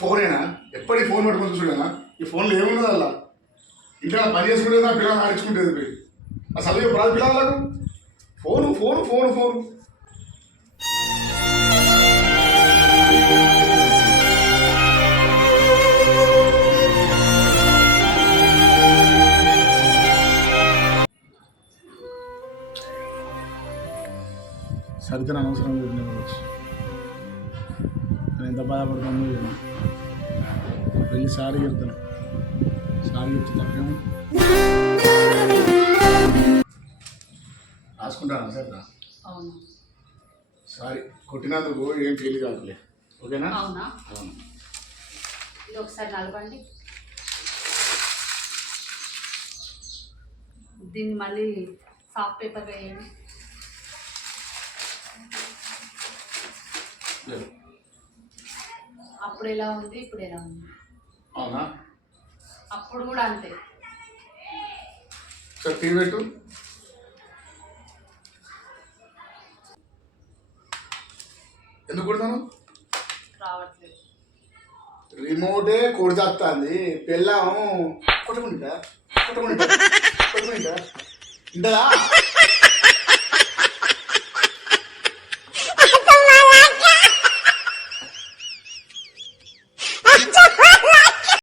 ఫోనేనా ఎప్పటికి ఫోన్ పట్టుకొని చూడేనా ఈ ఫోన్లో ఏముండదు అలా ఇంకా పని చేసుకుంటే నా పిల్లలు ఆడించుకుంటేది పోయి అసలు ఇప్పుడు పిల్లలకు ఫోను ఫోను ఫోను ఫోను సరిగ్గా అనవసరం వచ్చి నేను ఎంత బాధపడుతుందో వెళ్ళి సారీ చెప్తాను సారీ చెప్తే తప్పేమో రాసుకుంటాను సార్ అవును సారీ కొట్టినందుకు ఏం ఫీల్ కాదులే ఓకేనా అవునా అవును ఇది ఒకసారి నలపండి దీన్ని మళ్ళీ సాఫ్ట్ పేపర్ వేయండి అప్పుడు ఎలా ఉంది ఇప్పుడు ఎలా ఉంది అవునా అప్పుడు కూడా అంతే సార్ టీ పెట్టు ఎందుకు కొడతాను రావట్లేదు రిమోటే కొడుతుంది పెళ్ళాము కొట్టుకుంటా కొట్టుకుంటా కొట్టుకుంటా ఇంతదా